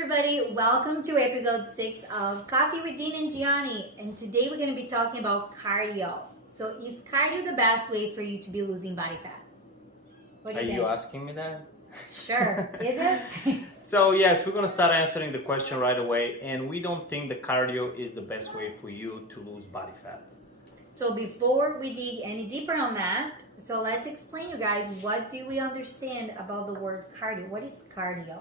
everybody, welcome to episode 6 of Coffee with Dean and Gianni, and today we're going to be talking about cardio. So is cardio the best way for you to be losing body fat? What do Are you you think? asking me that? Sure, is it? So yes, we're gonna start answering the question right away, and we don't think the cardio is the best way for you to lose body fat. So before we dig any deeper on that, so let's explain you guys, what do we understand about the word cardio? What is cardio?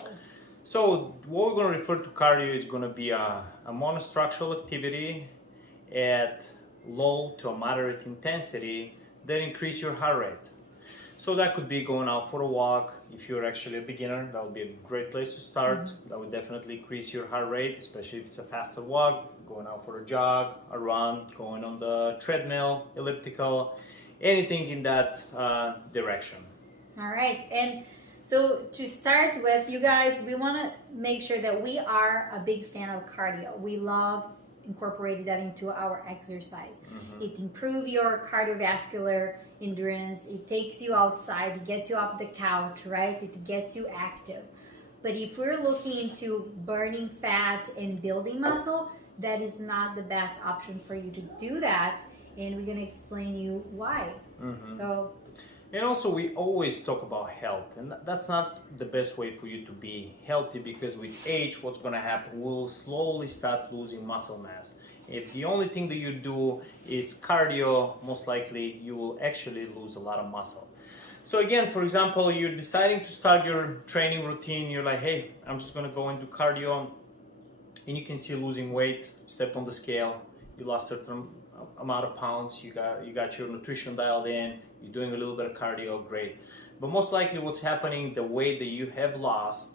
So what we're gonna refer to cardio is gonna be a monostructural activity at low to a moderate intensity that increase your heart rate. So that could be going out for a walk. If you're actually a beginner, that would be a great place to start. That would definitely increase your heart rate, especially if it's a faster walk, going out for a jog, a run, going on the treadmill, elliptical, anything in that direction. All right, and so to start with, you guys, we want to make sure that we are a big fan of cardio. We love incorporating that into our exercise. It improves your cardiovascular endurance. It takes you outside. It gets you off the couch, right? It gets you active. But if we're looking into burning fat and building muscle, that is not the best option for you to do that. And we're going to explain you why. So. And also, we always talk about health, and that's not the best way for you to be healthy, because with age, what's going to happen, we'll slowly start losing muscle mass. If the only thing that you do is cardio, most likely you will actually lose a lot of muscle. So again, for example, you're deciding to start your training routine, you're like, hey, I'm just going to go into cardio, and you can see losing weight, step on the scale, you lost a certain amount of pounds, you got your nutrition dialed in, you're doing a little bit of cardio, great. But most likely what's happening, the weight that you have lost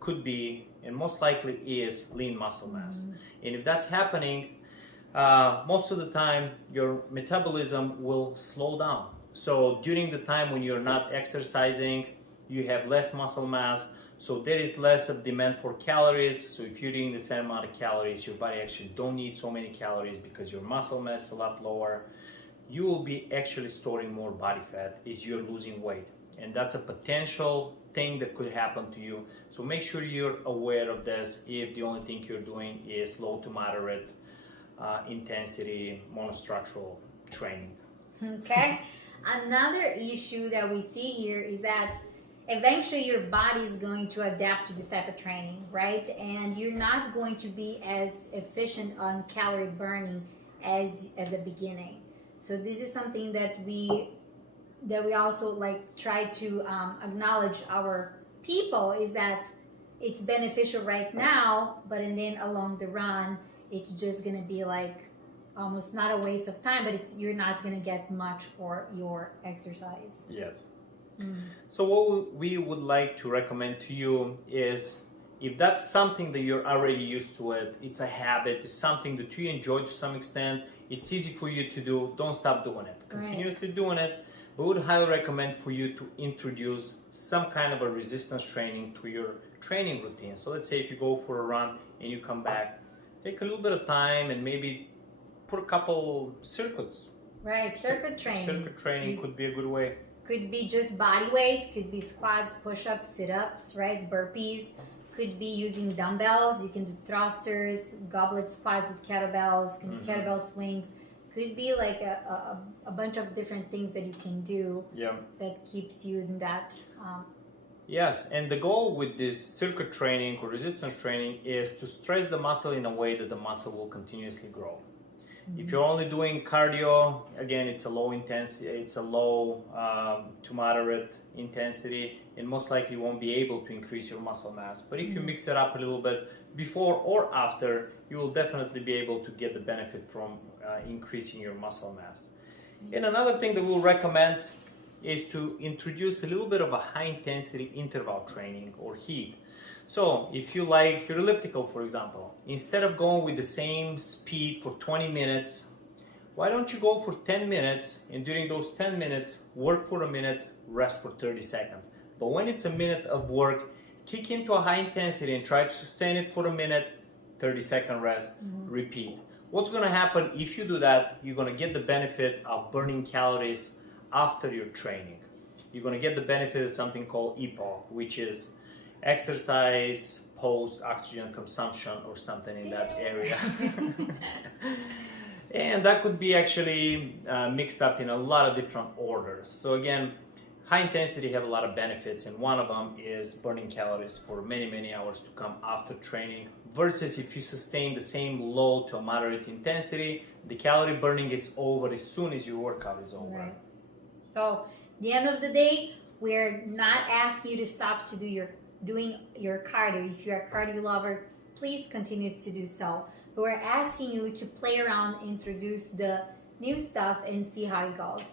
could be, and most likely is, lean muscle mass. And if that's happening, most of the time your metabolism will slow down. So during the time when you're not exercising, you have less muscle mass, so there is less of demand for calories. So if you're eating the same amount of calories, your body actually don't need so many calories because your muscle mass is a lot lower. You will be actually storing more body fat as you're losing weight. And that's a potential thing that could happen to you. So make sure you're aware of this if the only thing you're doing is low to moderate intensity monostructural training. Okay. Another issue that we see here is that eventually your body is going to adapt to this type of training, right? And you're not going to be as efficient on calorie burning as at the beginning. So this is something that we also like try to acknowledge our people, is that it's beneficial right now, but then along the run, it's just going to be like almost not a waste of time, but you're not going to get much for your exercise. Yes. So what we would like to recommend to you is, if that's something that you're already used to it's a habit, it's something that you enjoy to some extent, it's easy for you to do, don't stop doing it. Continuously doing it. We would highly recommend for you to introduce some kind of a resistance training to your training routine. So let's say if you go for a run and you come back, take a little bit of time and maybe put a couple circuits. Right, circuit training. Circuit training could be a good way. Could be just body weight, could be squats, push-ups, sit-ups, right? Burpees. Could be using dumbbells. You can do thrusters, goblet squats with kettlebells, kettlebell swings. Could be like a bunch of different things that you can do that keeps you in that. Yes, and the goal with this circuit training or resistance training is to stress the muscle in a way that the muscle will continuously grow. If you're only doing cardio, again, it's a low intensity, it's a low to moderate intensity, and most likely you won't be able to increase your muscle mass. But if you mix it up a little bit before or after, you will definitely be able to get the benefit from increasing your muscle mass. And another thing that we'll recommend is to introduce a little bit of a high intensity interval training or HIIT. So if you like your elliptical, for example, instead of going with the same speed for 20 minutes, why don't you go for 10 minutes, and during those 10 minutes, work for a minute, rest for 30 seconds. But when it's a minute of work, kick into a high intensity and try to sustain it for a minute, 30-second rest, repeat. What's going to happen if you do that, you're going to get the benefit of burning calories after your training. You're going to get the benefit of something called EPOC, which is exercise post oxygen consumption or something in that area. And that could be actually mixed up in a lot of different orders. So again, high intensity have a lot of benefits, and one of them is burning calories for many hours to come after training, versus if you sustain the same low to moderate intensity, the calorie burning is over as soon as your workout is over. Right. So at the end of the day, we're not asking you to stop to doing your cardio. If you're a cardio lover, please continue to do so. But we're asking you to play around, introduce the new stuff, and see how it goes.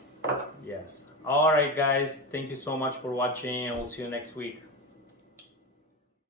Yes. All right, guys. Thank you so much for watching, and we'll see you next week.